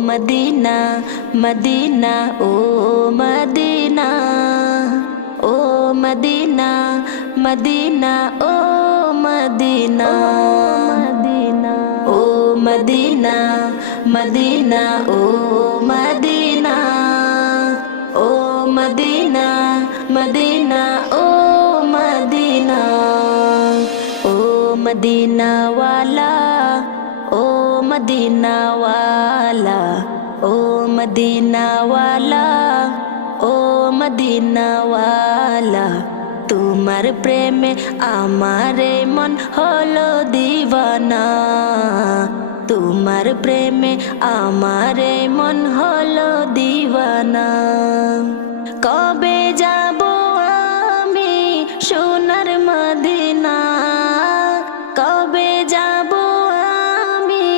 Medina Medina oh Medina oh Medina Medina oh Medina oh Medina Medina oh Medina oh Medina Medina oh Medina oh Medina ওয়ালা ও Medina ওয়ালা ও Medina ওয়ালা ও Medina ওয়ালা তোমার প্রেমে আমারে মন হলো দিওয়ানা তোমার প্রেমে আমারে মন হলো দিওয়ানা কবে যাব আমি সোনার মদিনা কবে যাব আমি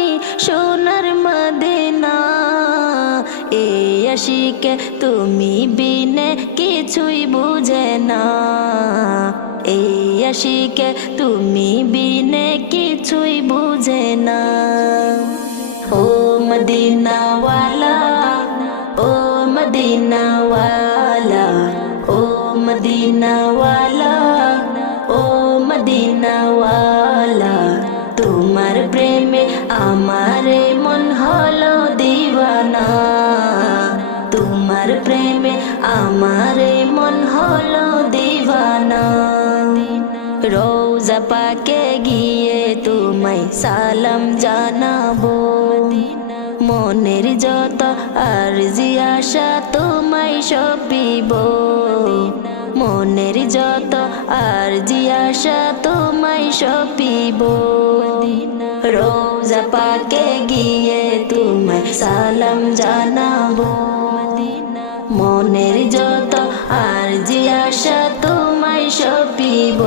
সোনার মদিনা এই আশিকে তুমি বিনে কিছুই বুঝে না এই আশিকে তুমি বিনে কিছুই বুঝে না ও মদিনা ওয়ালা ও মদিনা ওয়ালা ও মদিনা ওয়ালা ও মদিনা ওয়ালা তোমার প্রেমে আমারে মন হলো দিওয়ানা তোমার প্রেমে আমারে মন হলো দিওয়ানা রোজা পাকে গিয়ে তোমায় সালাম জানাবো মনের যত আরজি আশা তোমায় সপিব মনের যত আরজি আশা তোমায় সপিব রোজা পাকে গিয়ে তোমায় সালাম জানাবো মনের যত আরজি আশা তোমায় সপিব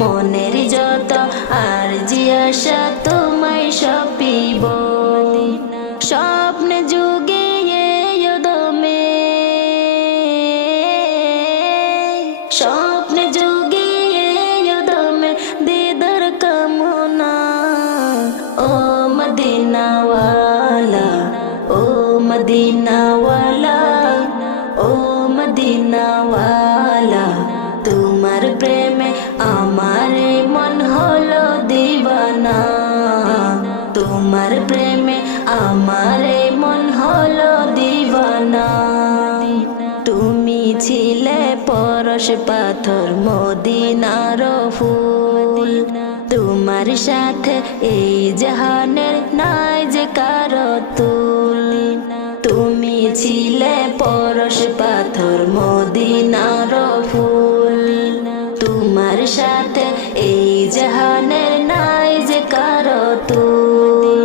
মনের যত আরজি আশা তোমায় সপিব স্বপ্ন যুগে দমে স্বপ্ন যুগে দমে দিদার কামনা ও মদিনা ওয়ালা ও মদিনা ওয়ালা ও মদিনা ওয়ালা তোমার প্রেমে আমারে মন হলো দিওয়ানা তোমার প্রেমে আমারে মন হলো দিওয়ানা তুমি ছিলে পরশ পাথর মদিনার ফুল তোমার সাথে এই জাহানের নাই যে কারো তুল তুমি ছিলে পরশ পাথর মদিনার ফুল তোমার সাথে এই জাহানের নাই যে কারো তুল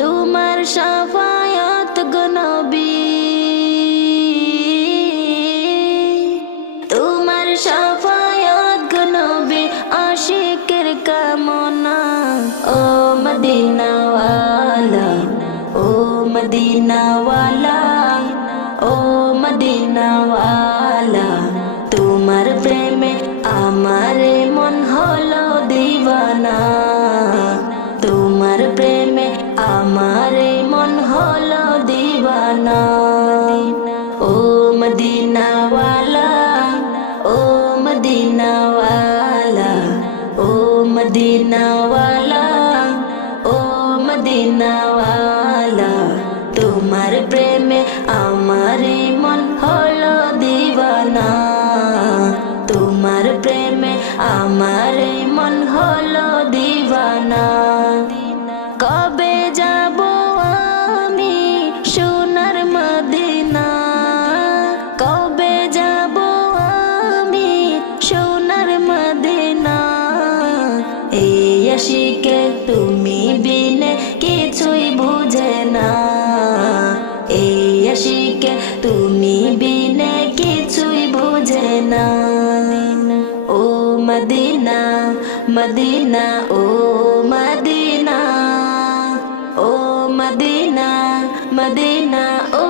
তোমার শাফায়াত গো নবী তোমার শাফায়াত গো নবী আশিকের কামনা ও মদিনা ওয়ালা ও মদিনা ওয়ালা ও মদিনা ওয়ালা তোমার প্রেমে আমারে মন হলো দিওয়ানা তোমার প্রেমে আমারে মন হলো দিওয়ানা ও মদিনা ওয়ালা ও মদিনা ওয়ালা ও মদিনা ওয়ালা ও মদিনা ওয়ালা তোমার প্রেমে আমারে মন হলো দিওয়ানা তোমার প্রেমে আমারে মন হলো দিওয়ানা কবে যাব আমি সোনার মদিনা কবে যাব আমি সোনার মদিনা এই আশিকে তুমি বিনে কিছুই বুঝে না এই আশিকে তুমি বিনে কিছুই বুঝে না ও Medina Medina oh Medina oh Medina Medina oh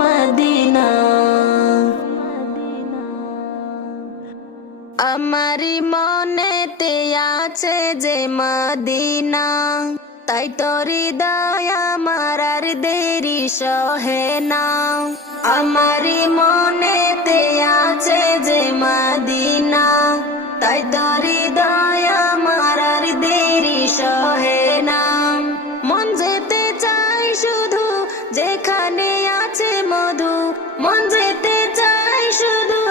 Medina আমারি মনেতে আছে যে মদিনা তাই তো হৃদয় আমার আর দেরি সহে না। আমারি মনেতে আছে যে মদিনা, তাই তোর হৃদয় আমার আর দেরি সহে না। মন যেতে চাই শুধু যেখানে আছে মধু, মন যেতে চাই শুধু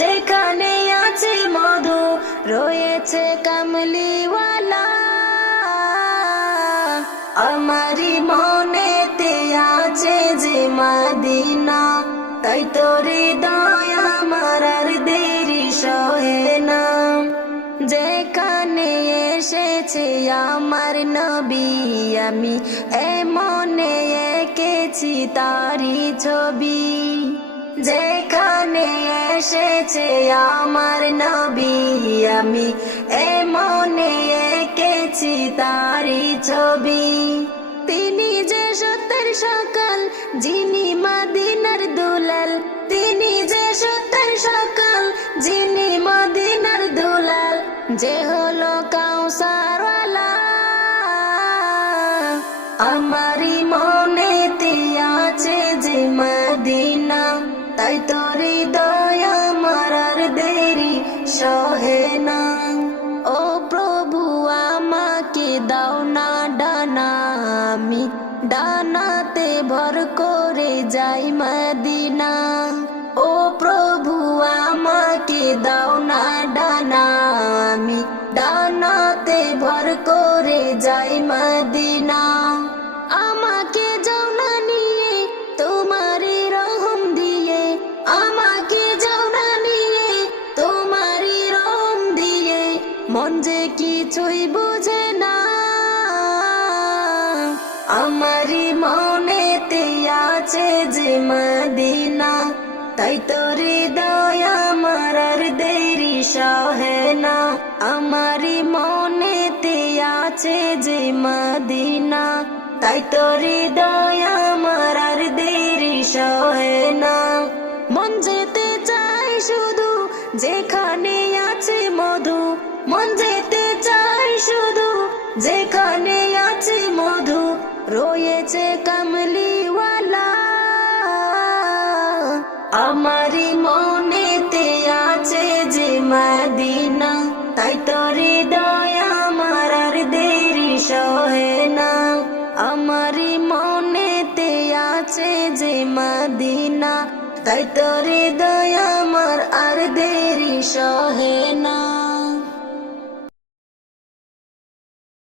যেখানে আছে মধু, রয়েছে কামলিওয়ালা। আমারি মনেতে আছে যে মদিনা, তাই তোর হৃদয় আমার আর দেরি সহে না। যেখানে এসেছে আমার নবী, আমি মনে এঁকেছি তারি ছবি। যেখানে এসেছে আমার নবী, আমি মনে এঁকেছি তারি ছবি। তিনি যে সত্যের সকাল, যিনি মদিনার দুলাল, তিনি যে সত্যের সকাল, যিনি মদিনার দুলাল, যে হলো কাউসারওয়ালা। আমারি মনেতে আছে যে মদিনা, তাই তোর হৃদয় আমার আর দেরি সহে না। ও প্রভু আমাকে দাও না ডানা, আমি ডানাতে ভর করে যাই মদিনা। ও প্রভু আমাকে দাও না ডানা, আমি ডানাতে ভর করে যাই মদিনা। আমাকে যাও না নিয়ে তোমারি রহম দিয়ে, আমাকে যাও না নিয়ে তোমারি রহম দিয়ে, মন যে কিছুই বুঝে না। আমারি মনেতে আছে যে মদিনা, তাই তোর হৃদয় আমার আর দেরি সহে না। আমারি মনেতে আছে যে মদিনা, তাই তোর হৃদয় আমার আর দেরি সহে না। মন যেতে চাই শুধু যেখানে আছে মধু, মন যেতে চাই শুধু যেখানে আছে মধু, রয়েছে কামলিওয়ালা। আমারি মনেতে আছে যে মদিনা, তাই তোর হৃদয় আমার আর দেরি সহে না। আমারি মনেতে আছে যে মদিনা, তাই তোর হৃদয় আমার আর দেরি সহে না।